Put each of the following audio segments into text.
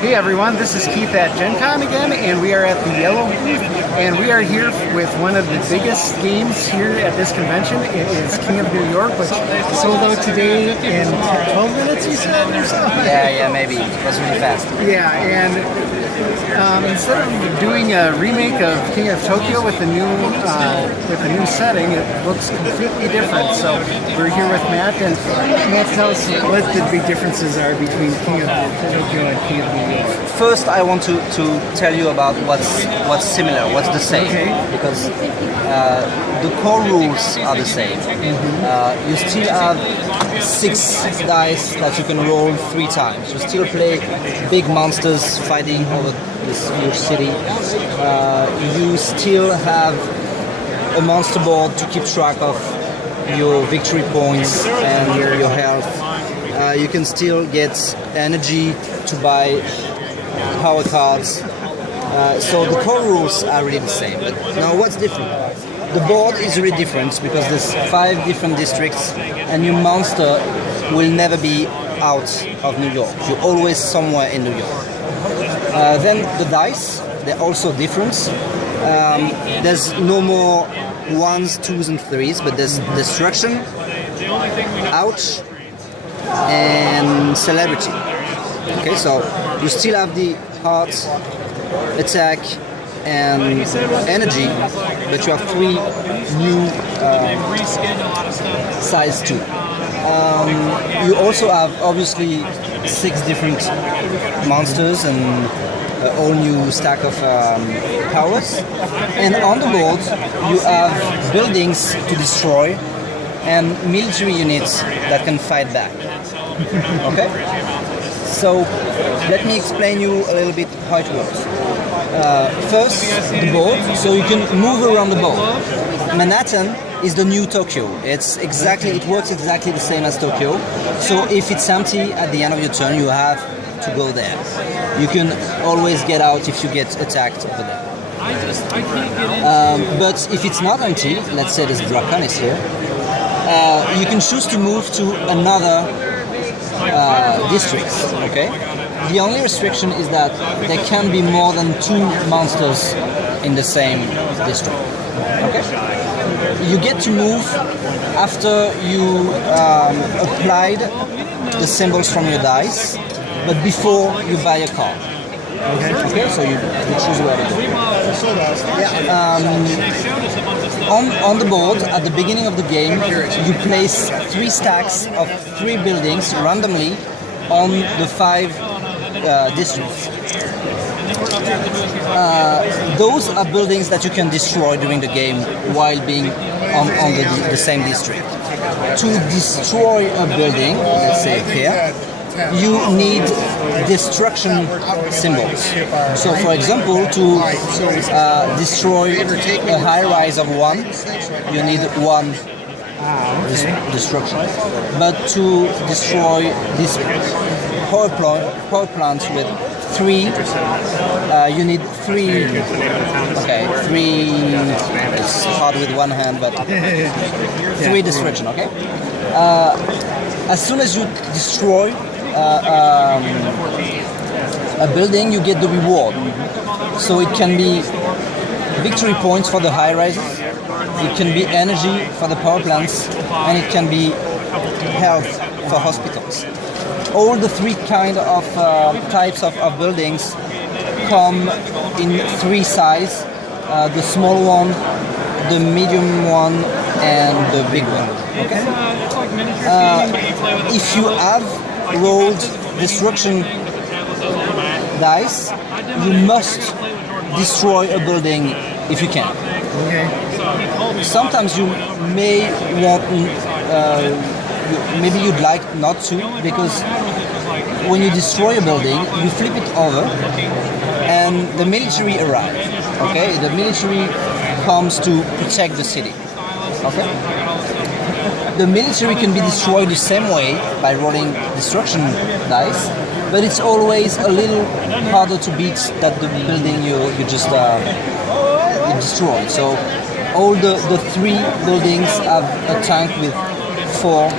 Hey everyone, this is Keith at GenCon again, and we are at the Iello booth, and we are here with one of the biggest games here at this convention. It is King of New York, which sold out today in 12 minutes, you said, or something? Yeah, maybe. It was really fast. Yeah, and instead of doing a remake of King of Tokyo with a new setting, it looks completely different. So we're here with Matt, and Matt, tell us what the big differences are between King of Tokyo and King of New York. First, I want to tell you about what's similar, what's the same, because the core rules are the same. You still have 6 dice that you can roll 3 times. You still play big monsters fighting over this huge city. You still have a monster board to keep track of your victory points and your health. You can still get energy to buy power cards. So the core rules are really the same. But now what's different? The board is really different because there's 5 different districts and your monster will never be out of New York. You're always somewhere in New York. Then the dice, they're also different. There's no more 1s, 2s and 3s, but there's destruction, ouch, and celebrity. Okay, so you still have the heart, attack, and energy, but you have 3 new size 2. You also have obviously 6 different monsters and all new stack of powers. And on the board you have buildings to destroy and military units that can fight back. Okay? So let me explain you a little bit how it works. First, the board, so you can move around the board. Manhattan is the new Tokyo. It works exactly the same as Tokyo. So if it's empty at the end of your turn, you have to go there. You can always get out if you get attacked over there. But if it's not empty, let's say this Dracan is here, you can choose to move to another districts. Okay. The only restriction is that there can be more than 2 monsters in the same district. Okay. You get to move after you applied the symbols from your dice, but before you buy a card. Okay, so you choose where to go. On the board, at the beginning of the game, you place 3 stacks of 3 buildings randomly on the 5 districts. Those are buildings that you can destroy during the game while being on the same district. To destroy a building, let's say here, you need destruction symbols. So for example, to destroy a high-rise of 1, you need 1 destruction. But to destroy this power plant with 3, you need 3. Okay, 3. It's hard with one hand, but 3 destruction. Okay. As soon as you destroy a building, you get the reward. So it can be victory points for the high rises, it can be energy for the power plants, and it can be health for hospitals. All the 3 kind of types of buildings come in 3 sizes: the small one, the medium one, and the big one. Okay? If you have rolled destruction dice, you must destroy a building if you can. Okay. Sometimes you may want, maybe you'd like not to, because when you destroy a building, you flip it over, and the military arrive. Okay, the military comes to protect the city. Okay. The military can be destroyed the same way by rolling destruction dice, but it's always a little harder to beat than the building you just destroyed. So all the 3 buildings have a tank with 4,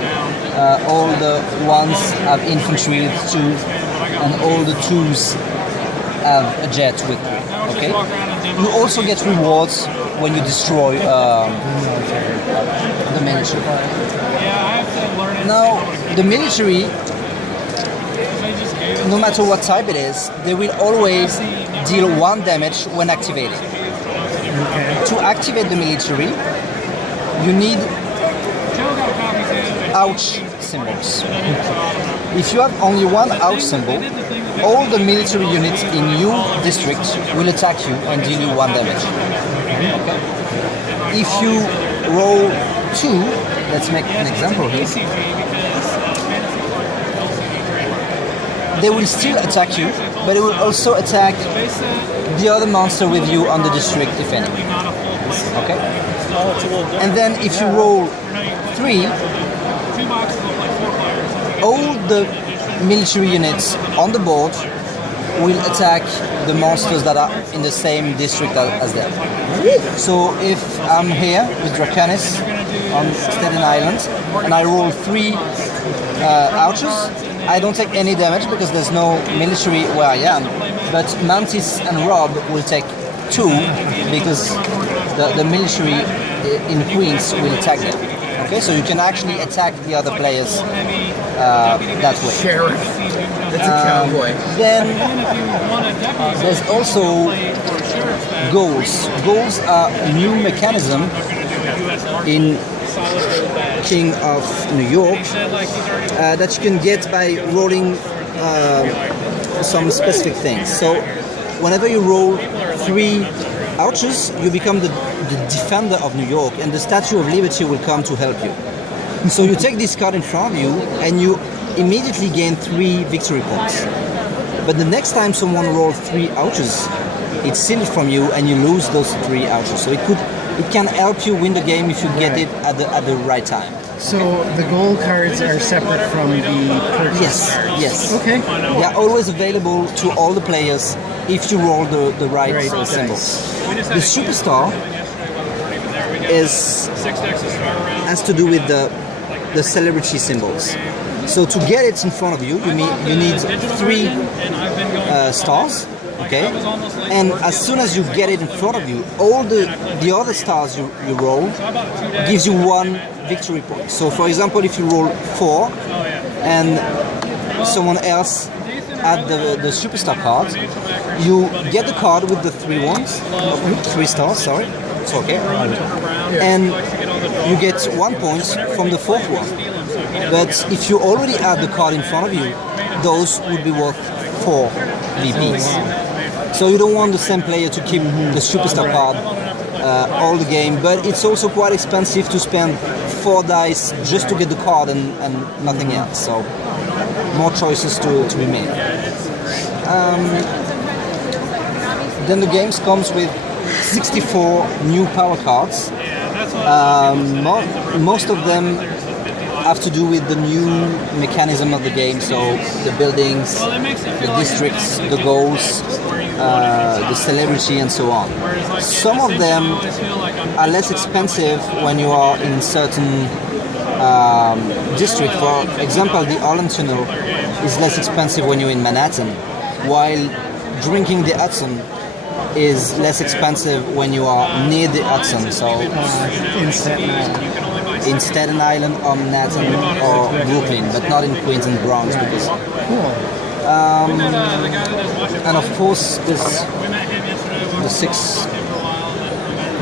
all the ones have infantry with 2, and all the twos have a jet with you. Okay. You also get rewards when you destroy the military. Now, the military, no matter what type it is, they will always deal 1 damage when activated. Okay. To activate the military, you need ouch symbols. If you have only 1 ouch symbol, all the military units in your district will attack you and deal you 1 damage. Okay. If you roll 2, let's make an example here. They will still attack you, but it will also attack the other monster with you on the district, if any. Okay? And then if you roll 3, all the military units on the board will attack the monsters that are in the same district as them. So if I'm here with Dracanis on Staten Island and I roll 3 ouches, I don't take any damage because there's no military where I am. But Mantis and Rob will take 2 because the military in Queens will attack them. Okay, so you can actually attack the other players that way. Sheriff. That's a cowboy. Then there's also goals. Goals are a new mechanism in King of New York that you can get by rolling some specific things. So whenever you roll 3 ouches, you become the defender of New York, and the Statue of Liberty will come to help you. So you take this card in front of you and you immediately gain 3 victory points. But the next time someone rolls 3 ouches, it's sealed from you and you lose those 3 ouches. So it can help you win the game if you get it at the right time. So the goal cards are separate from the purchase cards? Yes. Okay. They are always available to all the players if you roll the right symbols. The superstar has to do with the celebrity symbols. So to get it in front of you, you need 3 stars. Okay, and as soon as you get it in front of you, all the other stars you roll gives you 1 victory point. So for example, if you roll 4 and someone else had the superstar card, you get the card with the 3 stars, sorry, it's okay, and you get 1 point from the 4th one. But if you already had the card in front of you, those would be worth 4 VPs. So you don't want the same player to keep the superstar card all the game, but it's also quite expensive to spend 4 dice just to get the card and nothing else. So more choices to be made. Then the games comes with 64 new power cards. Most of them have to do with the new mechanism of the game, so the buildings, the districts, the goals, the celebrity, and so on. Some of them are less expensive when you are in certain district. For example, the Holland Tunnel is less expensive when you're in Manhattan, while drinking the Hudson is less expensive when you are near the Hudson. So in Staten Island or Manhattan or Brooklyn, but not in Queens and Bronx because. Cool. And of course, the 6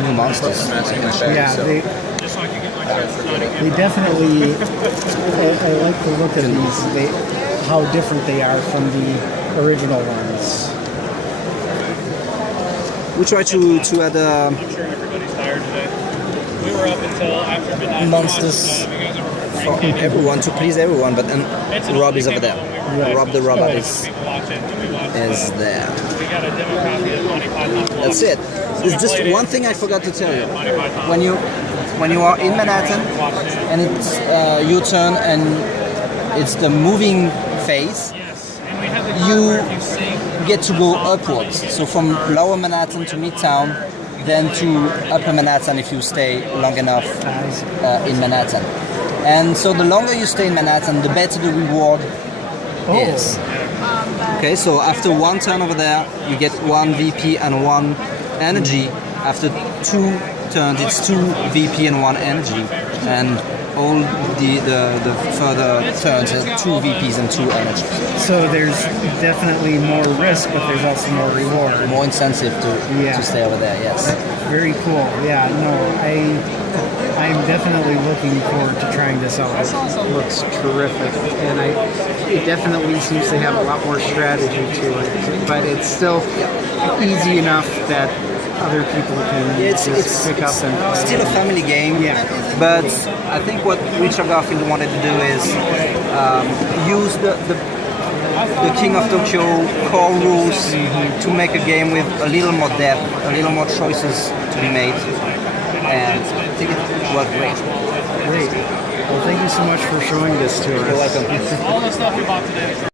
new monsters. Yeah, they definitely. I like the look of these. How different they are from the original ones. We try to add monsters for everyone, to please everyone, but then Rob is over there. Right. Rob the robot is there. That's it. There's just one thing I forgot to tell you. When you are in Manhattan and it's your turn and it's the moving phase, you get to go upwards. So from lower Manhattan to Midtown, then to upper Manhattan if you stay long enough in Manhattan. And so the longer you stay in Manhattan, the better the reward is. Okay, so after one turn over there, you get 1 VP and 1 energy. After 2 turns, it's 2 VP and 1 energy. And all the further turns are 2 VPs and 2 energy. So there's definitely more risk, but there's also more reward. More incentive to stay over there, yes. Very cool. Yeah, no, I'm definitely looking forward to trying this out. It looks terrific, and it definitely seems to have a lot more strategy to it, but it's still easy enough that other people can it's pick up and play. Still a family game, yeah. But I think what Richard Garfield wanted to do is use the King of Tokyo core rules to make a game with a little more depth, a little more choices to be made, and I think it worked great. Great. Well, thank you so much for showing this to us. You're welcome. All the stuff you bought today.